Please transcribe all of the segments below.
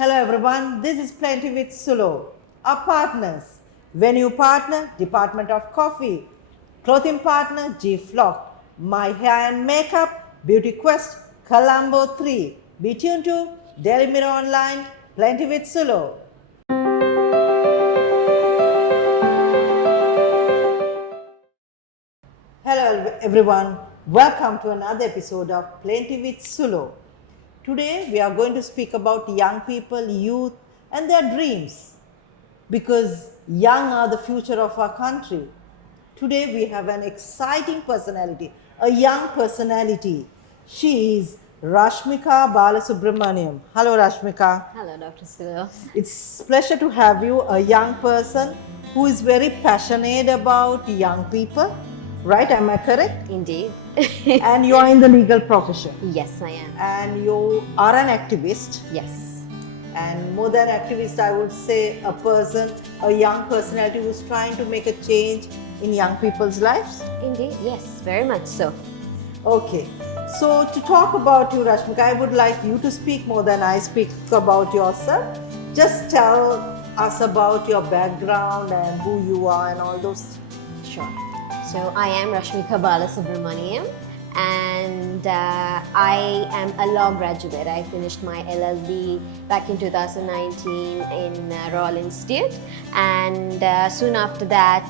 Hello everyone, this is Plenty with Sulo. Our partners, venue partner, Department of Coffee, clothing partner, G Flock, my hair and makeup, Beauty Quest, Colombo 3. Be tuned to Daily Mirror Online, Plenty with Sulo. Hello everyone, welcome to another episode of Plenty with Sulo. Today we are going to speak about young people, youth and their dreams because young are the future of our country. Today we have an exciting personality, a young personality. She is Rashmika Balasubramaniam. Hello Rashmika. Hello, Dr. Sulo. It's a pleasure to have you, a young person who is very passionate about young people. Right, am I correct? Indeed. And you are in the legal profession. Yes, I am. And you are an activist. Yes. And more than activist, I would say a person, a young personality who's trying to make a change in young people's lives. Indeed, yes, very much so. Okay. So to talk about you, Rashmika, I would like you to speak more than I speak about yourself. Just tell us about your background and who you are and all those. Sure. So I am Rashmika Balasubramaniam and I am a law graduate. I finished my LLB back in 2019 in Royal Institute, and soon after that,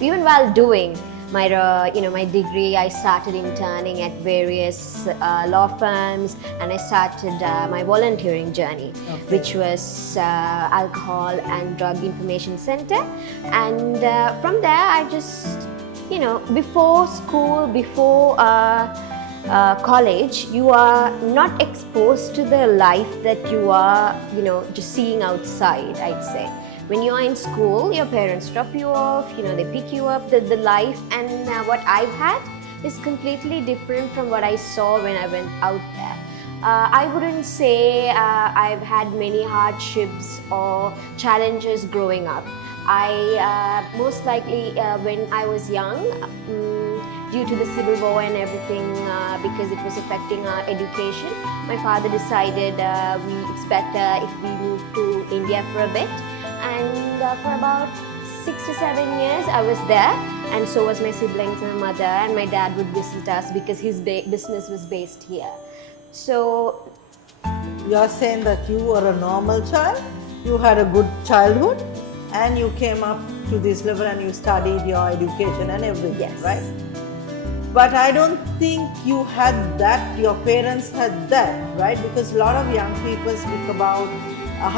even while doing my my degree, I started interning at various law firms, and I started my volunteering journey, which was Alcohol and Drug Information Center, and from there I just before school, before college, you are not exposed to the life that you are, just seeing outside, I'd say. When you are in school, your parents drop you off, they pick you up, the life and what I've had is completely different from what I saw when I went out there. I wouldn't say I've had many hardships or challenges growing up. I most likely when I was young, due to the civil war and everything, because it was affecting our education, my father decided it's better if we move to India for a bit, and for about 6 to 7 years I was there, and so was my siblings and my mother, and my dad would visit us because his business was based here. So You are saying that you were a normal child, you had a good childhood, and you came up to this level and you studied your education and everything, yes. Right? But I don't think you had that, your parents had that, right? Because a lot of young people speak about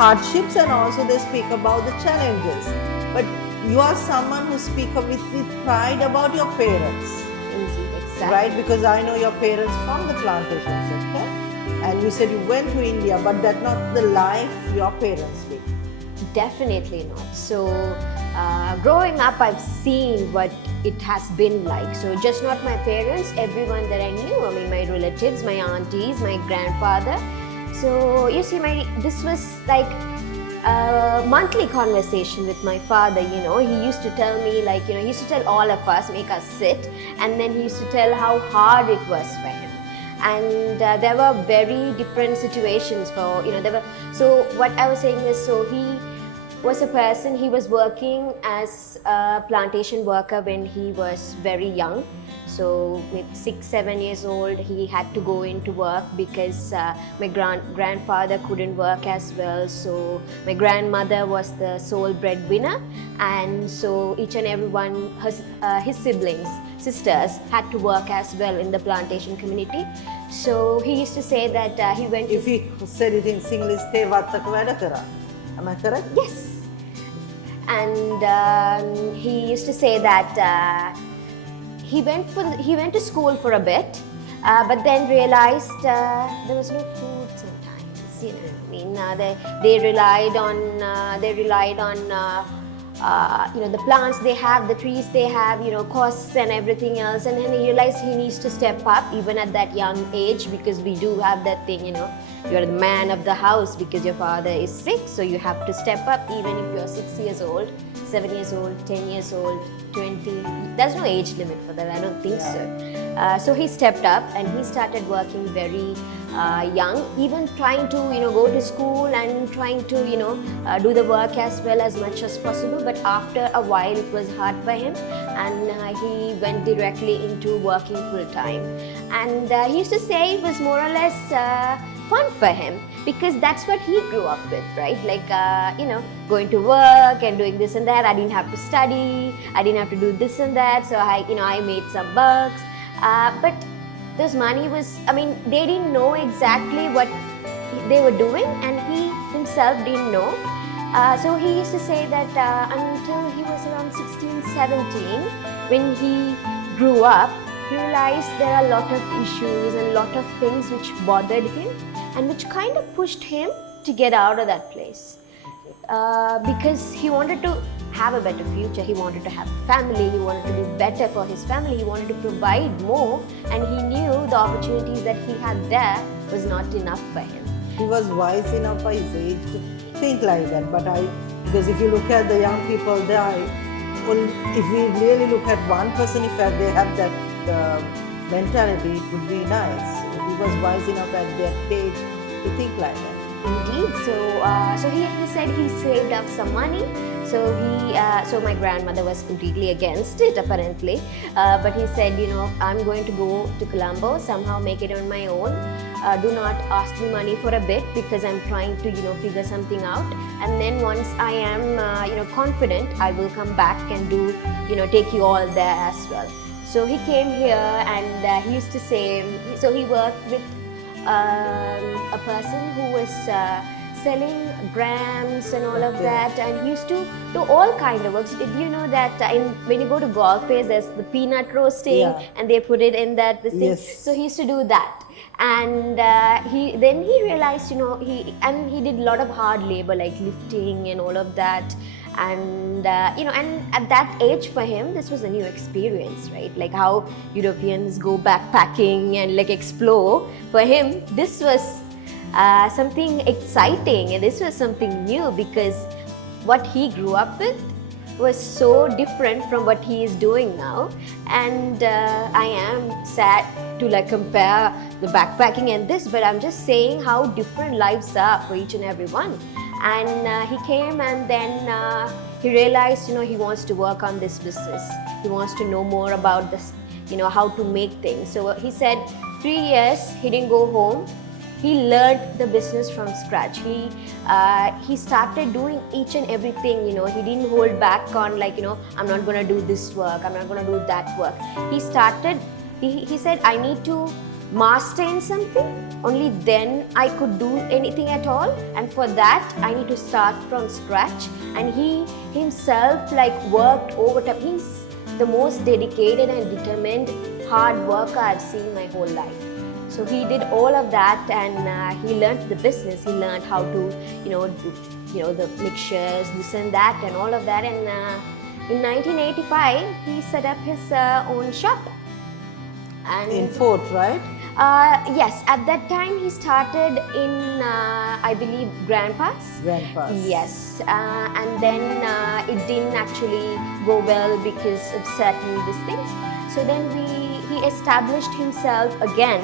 hardships and also they speak about the challenges. But you are someone who speaks with pride about your parents. indeed, exactly. Right? Because I know your parents from the plantation sector, and you said you went to India, but that's not the life your parents lived. Definitely not. So growing up, I've seen what it has been like. So just not my parents, everyone that I knew. I mean, my relatives, my aunties, my grandfather. So you see, this was like a monthly conversation with my father. He used to tell me, he used to tell all of us, make us sit, and then he used to tell how hard it was for him. And there were very different situations for, so what I was saying is, so he was a person, he was working as a plantation worker when he was very young. So with 6-7 years old, he had to go into work because my grandfather couldn't work as well. So my grandmother was the sole breadwinner, and so each and every one, his siblings, sisters, had to work as well in the plantation community. So he used to say that he went. If he said it in Singlish, "Te vattaka wada kara." Am I correct? Yes. And he used to say that he went to school for a bit, but then realized there was no food sometimes. I mean, they relied on the plants they have, the trees they have, costs and everything else. And then he realized he needs to step up even at that young age, because we do have that thing, you're the man of the house because your father is sick, so you have to step up even if you're 6 years old, 7 years old, 10 years old, 20. There's no age limit for that, I don't think so. So he stepped up and he started working very young, even trying to go to school and trying to do the work as well as much as possible. But after a while, it was hard for him, and he went directly into working full time. And he used to say it was more or less fun for him, because that's what he grew up with, right? Like going to work and doing this and that. I didn't have to study, I didn't have to do this and that, so I made some bucks. But this money was, they didn't know exactly what they were doing, and he himself didn't know. So he used to say that until he was around 16, 17, when he grew up, he realized there are a lot of issues and a lot of things which bothered him, and which kind of pushed him to get out of that place. Because he wanted to have a better future, he wanted to have a family, he wanted to do better for his family, he wanted to provide more, and he knew the opportunities that he had there was not enough for him. He was wise enough by his age to think like that, because if you look at the young people there, if we really look at one person, if they have that mentality, it would be nice. So he was wise enough at that age to think like that. Indeed. So he said he saved up some money. So my grandmother was completely against it, apparently. But he said, I'm going to go to Colombo, somehow make it on my own. Do not ask me money for a bit, because I'm trying to, figure something out. And then once I am, confident, I will come back and do, take you all there as well. So he came here, and he used to say, so he worked with a person who was selling grams and all of that, and he used to do all kind of works. Did you know that when you go to golf fair, there's the peanut roasting, and they put it in that this thing. Yes. So he used to do that, and he realized, he did a lot of hard labor like lifting and all of that. And and at that age for him, this was a new experience, right? Like how Europeans go backpacking and like explore. For him, this was something exciting, and this was something new, because what he grew up with was so different from what he is doing now. And I am sad to like compare the backpacking and this, but I'm just saying how different lives are for each and every one. And he came, and then he realized, he wants to work on this business. He wants to know more about this, how to make things. So he said 3 years he didn't go home. He learned the business from scratch. He started doing each and everything. He didn't hold back on like, I'm not going to do this work, I'm not going to do that work. He started. He said, I need to master in something, only then I could do anything at all, and for that I need to start from scratch. And he himself like worked overtime. He's the most dedicated and determined hard worker I've seen my whole life. So he did all of that, and he learned the business. He learned how to do the mixtures, this and that and all of that. And in 1985 he set up his own shop. And In Fort, right? Yes, at that time he started in, I believe, Grandpa's. Grandpa's. Yes, and then it didn't actually go well because of certain these things. So then he established himself again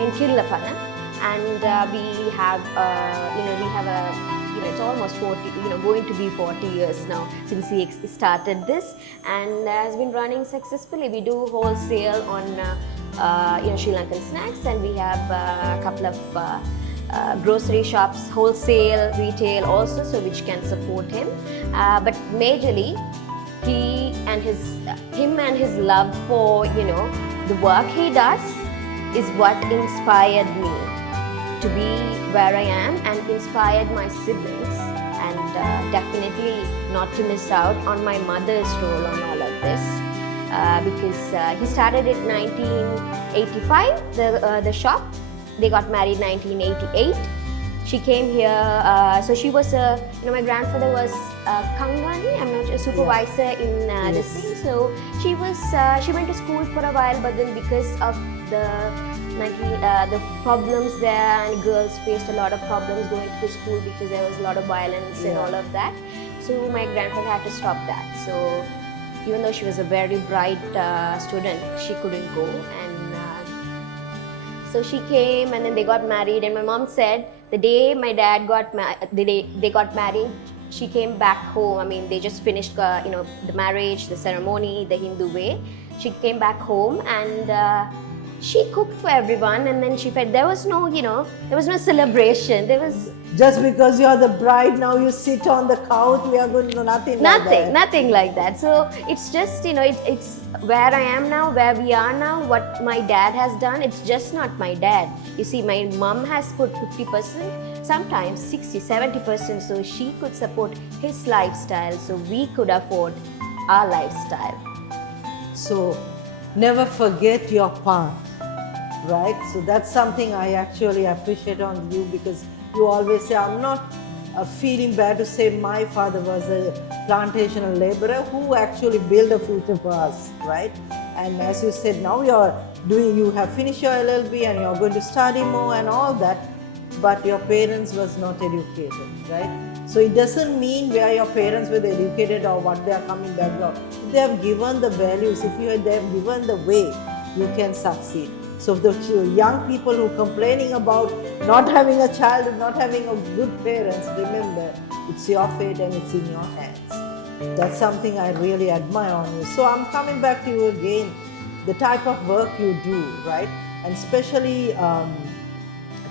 in Kirlapana, and we have it's almost 40, going to be 40 years now since he started this, and has been running successfully. We do wholesale on Sri Lankan snacks, and we have a couple of grocery shops, wholesale, retail also, so which can support him. But majorly, him and his love for the work he does is what inspired me to be where I am, and inspired my siblings, and definitely not to miss out on my mother's role on all of this. Because he started in 1985, the shop. They got married 1988. She came here, so she was my grandfather was Kangani, I'm not sure, supervisor in this thing. So she went to school for a while, but then because of the problems there, and girls faced a lot of problems going to school because there was a lot of violence and all of that. So my grandfather had to stop that. So even though she was a very bright student, she couldn't go. And So she came and then they got married, and my mom said the day my dad got the day they got married, she came back home. I mean, they just finished the marriage, the ceremony, the Hindu way. She came back home and she cooked for everyone, and then she fed. There was no celebration. There was Just because you're the bride, now you sit on the couch, we are going to nothing like that. nothing like that. So it's just it's where I am now, where we are now, what my dad has done. It's just not my dad. You see, my mom has put 50%, sometimes 60-70%, so she could support his lifestyle, so we could afford our lifestyle. So never forget your part, right? So that's something I actually appreciate on you, because you always say, I'm not feeling bad to say my father was a plantation laborer who actually built a future for us, right? And as you said, now you have finished your LLB and you're going to study more and all that, but your parents was not educated, right? So it doesn't mean where your parents were educated or what they are coming background. If they have given the values, if they have given the way, you can succeed. So the young people who are complaining about not having a child and not having a good parents, remember, it's your fate and it's in your hands. That's something I really admire on you. So I'm coming back to you again, the type of work you do, right? And especially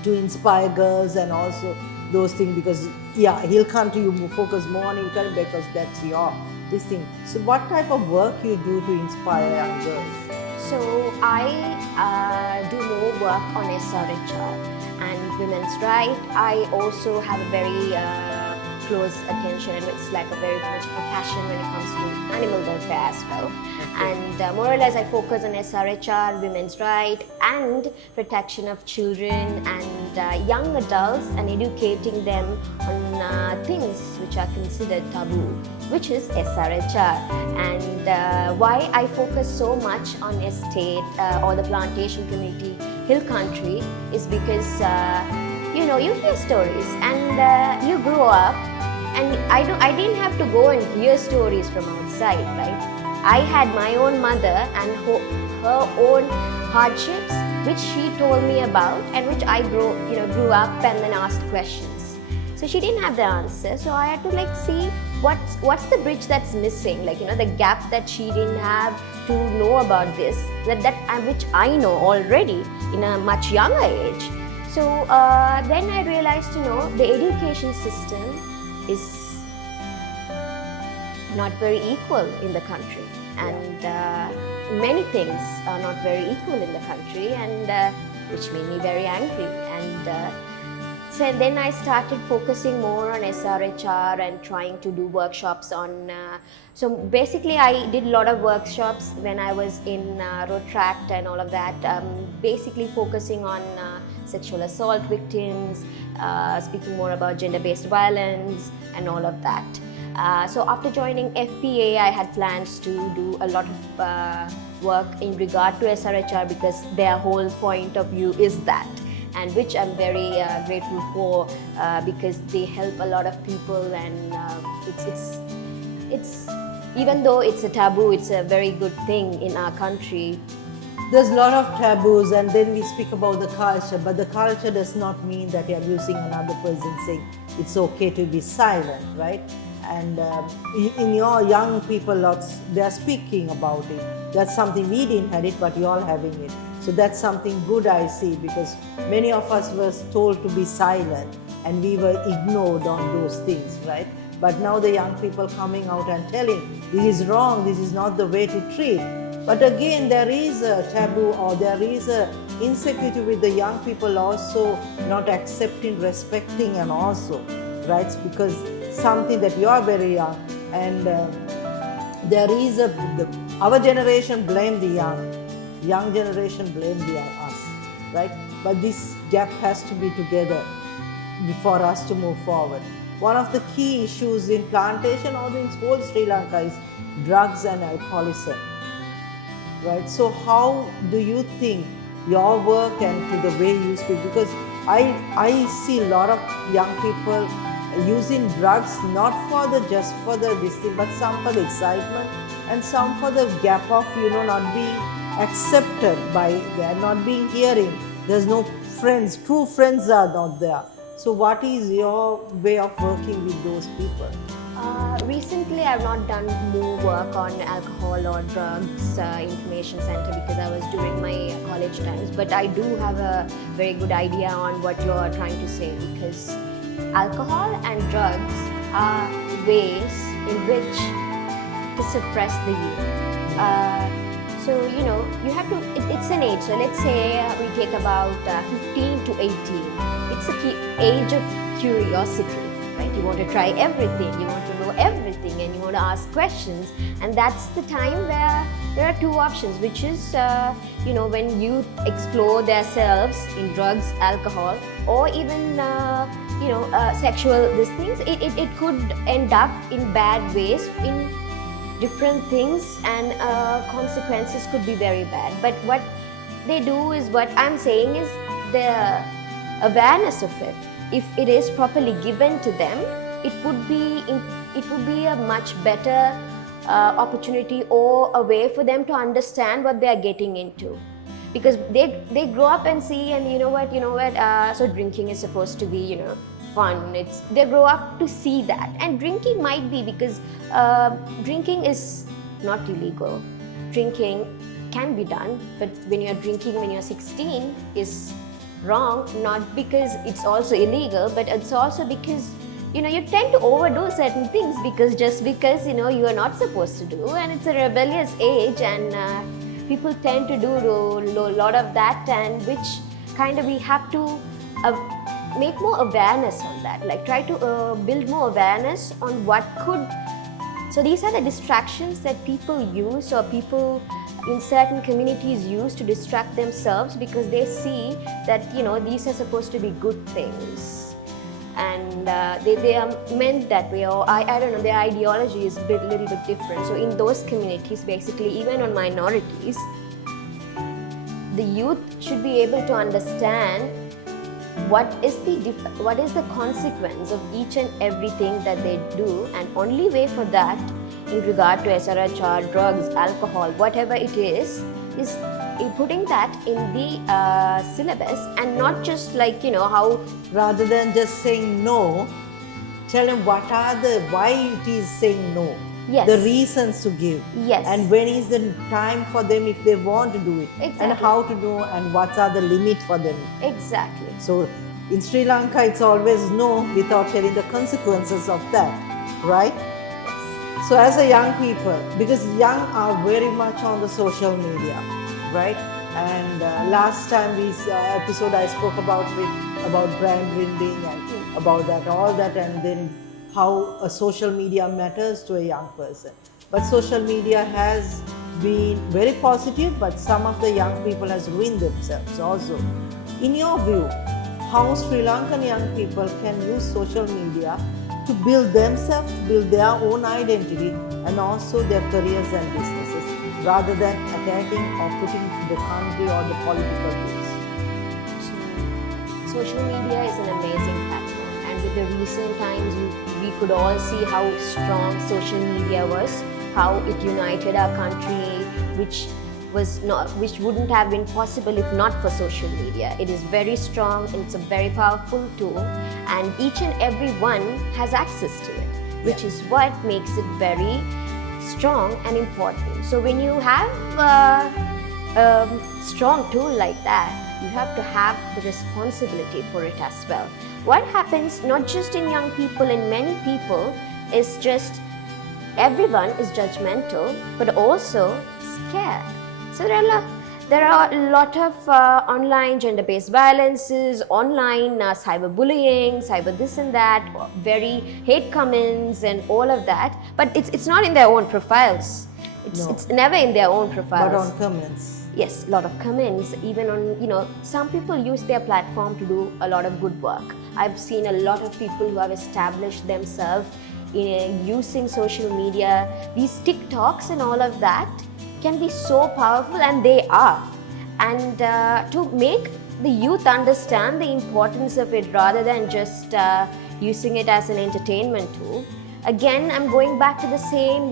to inspire girls and also those things, because he'll come to you, focus more on Hill because that's this thing. So what type of work you do to inspire young girls? So I do more work on SRHR and women's rights. I also have a very close attention, and it's like a very much a passion when it comes to animal welfare as well. Okay. And more or less I focus on SRHR, women's rights and protection of children and young adults, and educating them on things which are considered taboo, which is SRHR. And why I focus so much on estate or the plantation community, hill country, is because you hear stories and you grow up, and I didn't have to go and hear stories from outside, right? I had my own mother and her own hardships, which she told me about, and which I grew up and then asked questions. So she didn't have the answer, so I had to see what's the bridge that's missing, the gap that she didn't have to know about this, which I know already in a much younger age. So then I realized, the education system is not very equal in the country, and many things are not very equal in the country, and which made me very angry. And so then I started focusing more on SRHR and trying to do workshops on. So basically, I did a lot of workshops when I was in road tract and all of that. Basically focusing on sexual assault victims, speaking more about gender-based violence and all of that. So after joining FPA, I had plans to do a lot of work in regard to SRHR, because their whole point of view is that, and which I'm very grateful for, because they help a lot of people, and it's even though it's a taboo, it's a very good thing in our country. There's a lot of taboos, and then we speak about the culture, but the culture does not mean that you're abusing another person, saying it's okay to be silent, right? And in your young people, they are speaking about it. That's something we didn't have it, but you're all having it. So that's something good I see, because many of us were told to be silent and we were ignored on those things, right? But now the young people coming out and telling, this is wrong, this is not the way to treat. But again, there is a taboo, or there is a insecurity with the young people also not accepting, respecting, and also, right? Because something that you are very young, and there is our generation blame the young generation blame us, right? But this gap has to be together for us to move forward. One of the key issues in plantation or in whole Sri Lanka is drugs and alcoholism, right? So how do you think your work and to the way you speak, because I see a lot of young people using drugs not for just for this thing, but some for the excitement and some for the gap of not being accepted by not being hearing There's no friends, true friends are not there. So what is your way of working with those people? Recently, I've not done more work on alcohol or drugs information center because I was during my college times. But I do have a very good idea on what you're trying to say, because alcohol and drugs are ways in which to suppress the youth. So you have to. It's an age. So let's say we take about 15 to 18. It's a age of curiosity. Right? You want to try everything, you want to know everything, and you want to ask questions. And that's the time where there are two options, which is, when youth explore themselves in drugs, alcohol, or even, sexual these things. It could end up in bad ways, in different things, and consequences could be very bad. But what they do is, what I'm saying is, the awareness of it, if it is properly given to them, it would be a much better opportunity or a way for them to understand what they are getting into, because they grow up and see, and so drinking is supposed to be fun. They grow up to see that, and drinking might be, because drinking is not illegal. Drinking can be done, but when you're drinking when you're 16 is wrong, not because it's also illegal, but it's also because you tend to overdo certain things, because you are not supposed to do, and it's a rebellious age, and people tend to do a lot of that, and which kind of we have to make more awareness on that, like try to build more awareness on what could. So these are the distractions that people use, or people in certain communities use to distract themselves, because they see that these are supposed to be good things, and they are meant that way, or I don't know, their ideology is a little bit different. So in those communities, basically, even on minorities, the youth should be able to understand what is the consequence of each and everything that they do, and only way for that in regard to SRHR, drugs, alcohol, whatever it is putting that in the syllabus, and not just like how. Rather than just saying no, tell them why it is saying no. Yes. The reasons to give. Yes. And when is the time for them if they want to do it. Exactly. And how to do, and what are the limits for them. Exactly. So in Sri Lanka, it's always no without telling the consequences of that, right? Yes. So as a young people, because young are very much on the social media, right? And last time episode I spoke about brand branding and about that, all that, and then how a social media matters to a young person. But social media has been very positive, but some of the young people has ruined themselves also. In your view, how Sri Lankan young people can use social media to build themselves, to build their own identity, and also their careers and businesses, rather than attacking or putting the country or the political views? So, social media is an amazing platform, and with the recent times, we could all see how strong social media was, how it united our country, which wouldn't have been possible if not for social media. It is very strong, it's a very powerful tool, and each and every one has access to it, which is what makes it very strong and important. So when you have a strong tool like that, you have to have the responsibility for it as well. What happens not just in young people, in many people, is just everyone is judgmental, but also scared. So there are a lot of online gender-based violences, online cyberbullying, cyber this and that, very hate comments and all of that. But it's not in their own profiles. It's never in their own profiles. But on comments. Yes, a lot of comments. Even on, some people use their platform to do a lot of good work. I've seen a lot of people who have established themselves in using social media. These TikToks and all of that can be so powerful, and they are. And to make the youth understand the importance of it, rather than just using it as an entertainment tool, again, I'm going back to the same,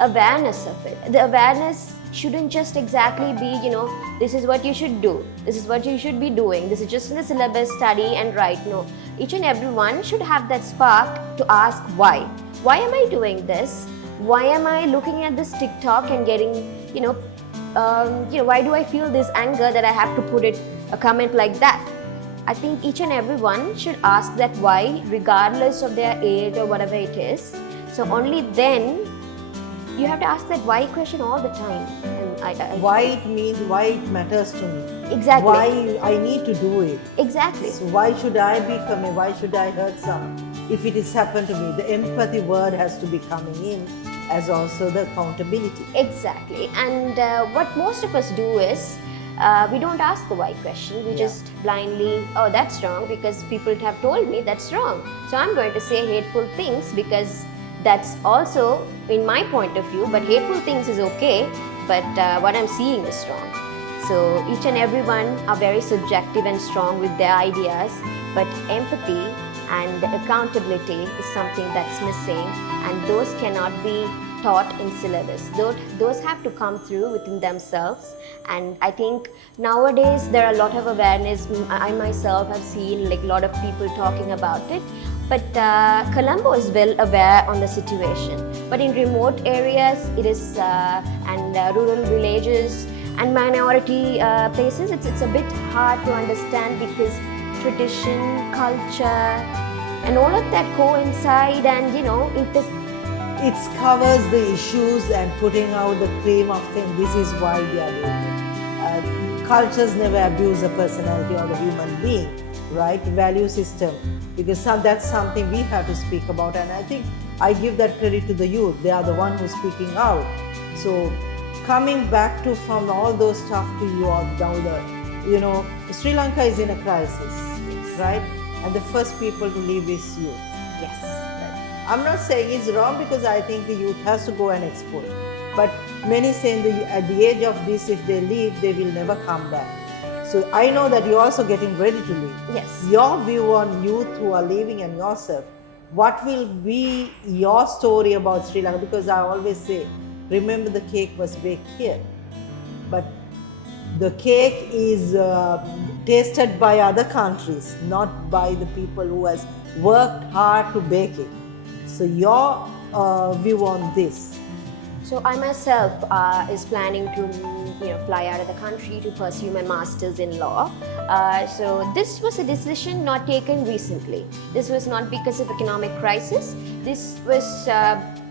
awareness of it. The awareness shouldn't just exactly be, this is what you should do, this is what you should be doing, this is just in the syllabus, study and write. No, each and everyone should have that spark to ask why. Why am I doing this? Why am I looking at this TikTok and getting, why do I feel this anger that I have to put a comment like that? I think each and everyone should ask that why, regardless of their age or whatever it is. So only then you have to ask that why question all the time. And why it means, why it matters to me. Exactly. Why I need to do it. Exactly. So why should I be coming? Why should I hurt someone? If it is happened to me, the empathy word has to be coming in as also the accountability. Exactly. And what most of us do is, we don't ask the why question. We just blindly, oh, that's wrong because people have told me that's wrong. So I'm going to say hateful things because that's also in my point of view, but hateful things is okay, but what I'm seeing is wrong. So each and everyone are very subjective and strong with their ideas, but empathy and accountability is something that's missing, and those cannot be taught in syllabus. Those have to come through within themselves, and I think nowadays there are a lot of awareness. I myself have seen like a lot of people talking about it, but Colombo is well aware on the situation. But in remote areas, it is and rural villages and minority places, it's a bit hard to understand because tradition, culture, and all of that coincide, and it covers the issues and putting out the claim of things. This is why we are doing it. Cultures never abuse the personality or the human being, right? Value system, because that's something we have to speak about, and I think I give that credit to the youth. They are the one who's speaking out. So coming back to from all those stuff to you all down the, Sri Lanka is in a crisis, right? And the first people to leave is youth. yes. I'm not saying it's wrong because I think the youth has to go and explore. But many say at the age of this, if they leave, they will never come back. So I know that you're also getting ready to leave. Yes. Your view on youth who are leaving and yourself, what will be your story about Sri Lanka? Because I always say, remember the cake was baked here. But the cake is tasted by other countries, not by the people who has worked hard to bake it. So your view on this? So I myself is planning to fly out of the country to pursue my master's in law. So this was a decision not taken recently. This was not because of economic crisis. This was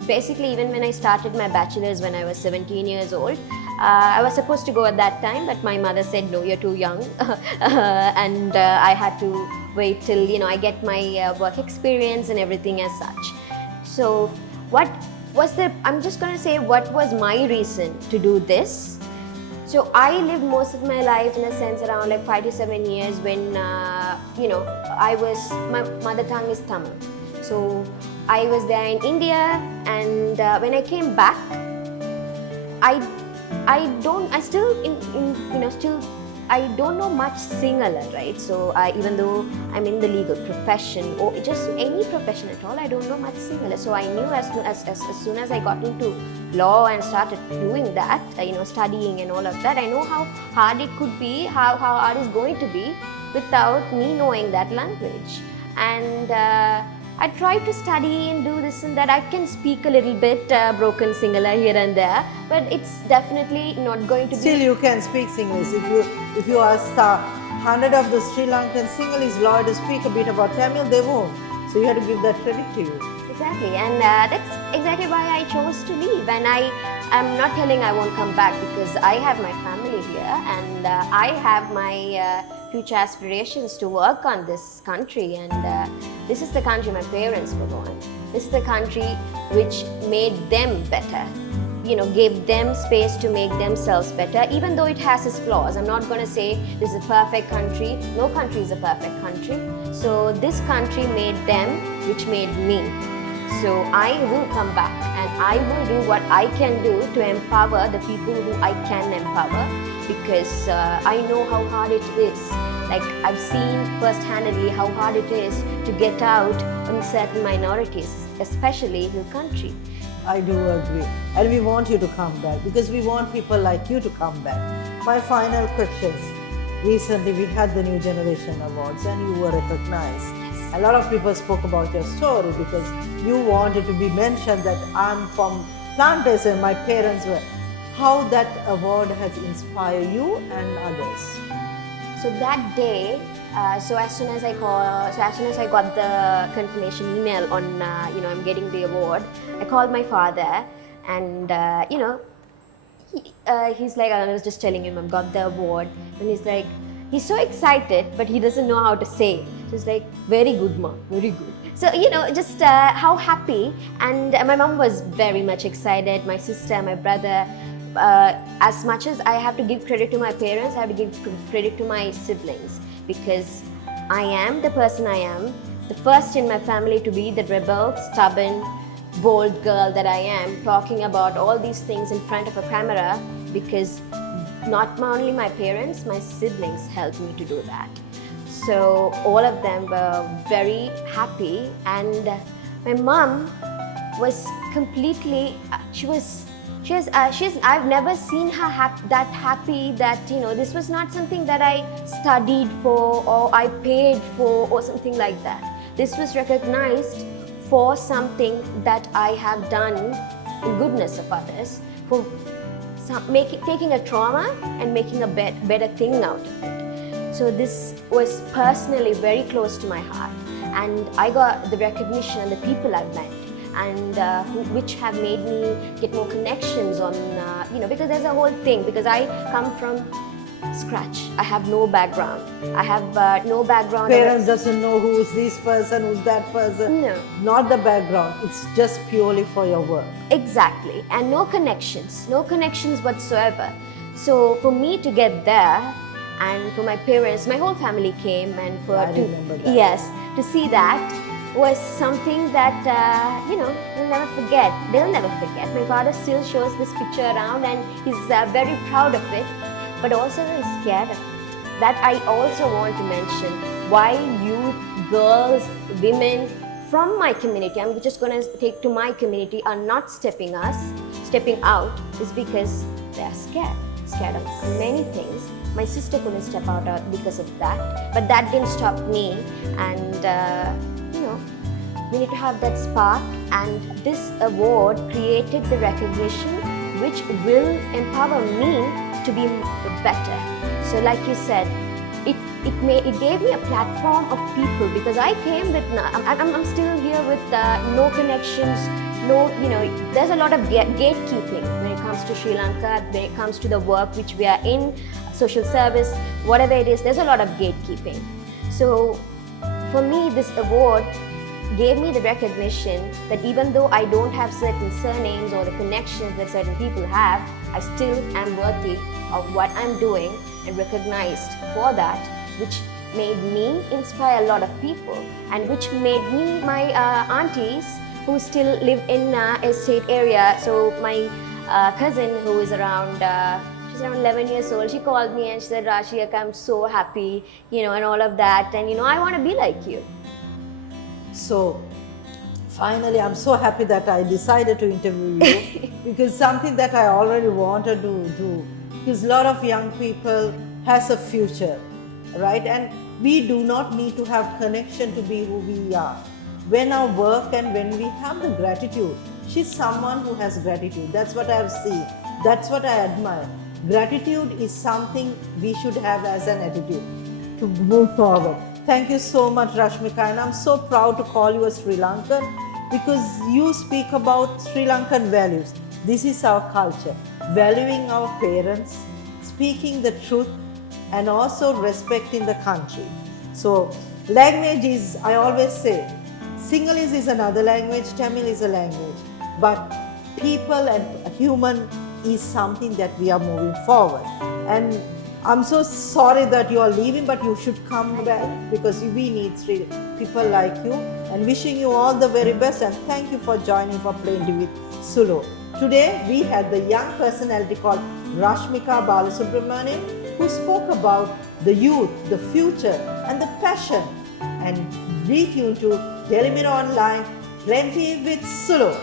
basically even when I started my bachelor's when I was 17 years old. I was supposed to go at that time, but my mother said, no, you're too young. And I had to wait till I get my work experience and everything as such. So what was I'm just going to say what was my reason to do this. So I lived most of my life in a sense around like 5 to 7 years when, my mother tongue is Tamil. So I was there in India, and when I came back, I don't know much Sinhala, right? So even though I'm in the legal profession or just any profession at all, I don't know much Sinhala. So I knew as soon as I got into law and started doing that, studying and all of that, I know how hard it could be, how hard it's going to be without me knowing that language. And I tried to study and do this and that. I can speak a little bit broken Sinhala here and there, but it's definitely not going to be. Still, you can speak Sinhalese. If you ask 100 of the Sri Lankan Sinhalese lawyers to speak a bit about Tamil, they won't. So you have to give that credit to you. Exactly, and that's exactly why I chose to leave. And I'm not telling I won't come back because I have my family here, and I have my future aspirations to work on this country, and this is the country my parents were born. This is the country which made them better, gave them space to make themselves better, even though it has its flaws. I'm not going to say this is a perfect country. No country is a perfect country. So this country made them, which made me. So I will come back and I will do what I can do to empower the people who I can empower, because I know how hard it is. Like I've seen first-handedly how hard it is to get out on certain minorities, especially hill country. I do agree. And we want you to come back because we want people like you to come back. My final questions. Recently, we had the New Generation Awards and you were recognized. Yes. A lot of people spoke about your story because you wanted to be mentioned that I'm from Planters and my parents were. How that award has inspired you and others? So that day, so as soon as I got the confirmation email on, I'm getting the award, I called my father, and he's like, I was just telling him I've got the award, and he's like, he's so excited, but he doesn't know how to say it. So he's like, very good, mom, very good. So just how happy, and my mom was very much excited. My sister, my brother. As much as I have to give credit to my parents, I have to give credit to my siblings, because I am the person I am, the first in my family to be the rebel, stubborn, bold girl that I am, talking about all these things in front of a camera, because not only my parents, my siblings helped me to do that. So all of them were very happy, and my mom was completely, I've never seen her that happy, that this was not something that I studied for or I paid for or something like that. This was recognized for something that I have done in goodness of others, for taking a trauma and making a better thing out of it. So this was personally very close to my heart, and I got the recognition and the people I've met, and which have made me get more connections on, because there's a whole thing, because I come from scratch. I have no background. I have no background. Parents doesn't know who is this person, who's that person. No. Not the background. It's just purely for your work. Exactly. And no connections whatsoever. So for me to get there, and for my parents, my whole family came, and I remember that. Yes, to see that was something that they'll never forget. My father still shows this picture around, and he's very proud of it, but also very scared of it. That I also want to mention why youth, girls, women from my community, I'm just going to take to my community, are not stepping out, is because they are scared of many things. My sister couldn't step out because of that, but that didn't stop me, and we need to have that spark, and this award created the recognition which will empower me to be better. So like you said, it gave me a platform of people, because I came with, I'm still here with no connections, there's a lot of gatekeeping when it comes to Sri Lanka, when it comes to the work which we are in, social service, whatever it is, there's a lot of gatekeeping. So for me, this award gave me the recognition that even though I don't have certain surnames or the connections that certain people have, I still am worthy of what I'm doing and recognized for that, which made me inspire a lot of people, and which made me, my aunties who still live in estate area. So my cousin, who is around, she's around 11 years old, she called me and she said, Rashika, I'm so happy, and all of that, and I want to be like you. So finally, I'm so happy that I decided to interview you because something that I already wanted to do, because a lot of young people has a future, right? And we do not need to have connection to be who we are. When our work and when we have the gratitude, she's someone who has gratitude. That's what I've seen. That's what I admire. Gratitude is something we should have as an attitude to move forward. Thank you so much, Rashmika, and I'm so proud to call you a Sri Lankan because you speak about Sri Lankan values. This is our culture, valuing our parents, speaking the truth, and also respecting the country. So language is, I always say, Sinhalese is another language, Tamil is a language, but people and human is something that we are moving forward. And I'm so sorry that you are leaving, but you should come back because we need people like you, and wishing you all the very best, and thank you for joining for Plenty with Sulo. Today we had the young personality called Rashmika Balasubramaniam, who spoke about the youth, the future and the passion. And be tuned to Daily Mirror Online, Plenty with Sulo.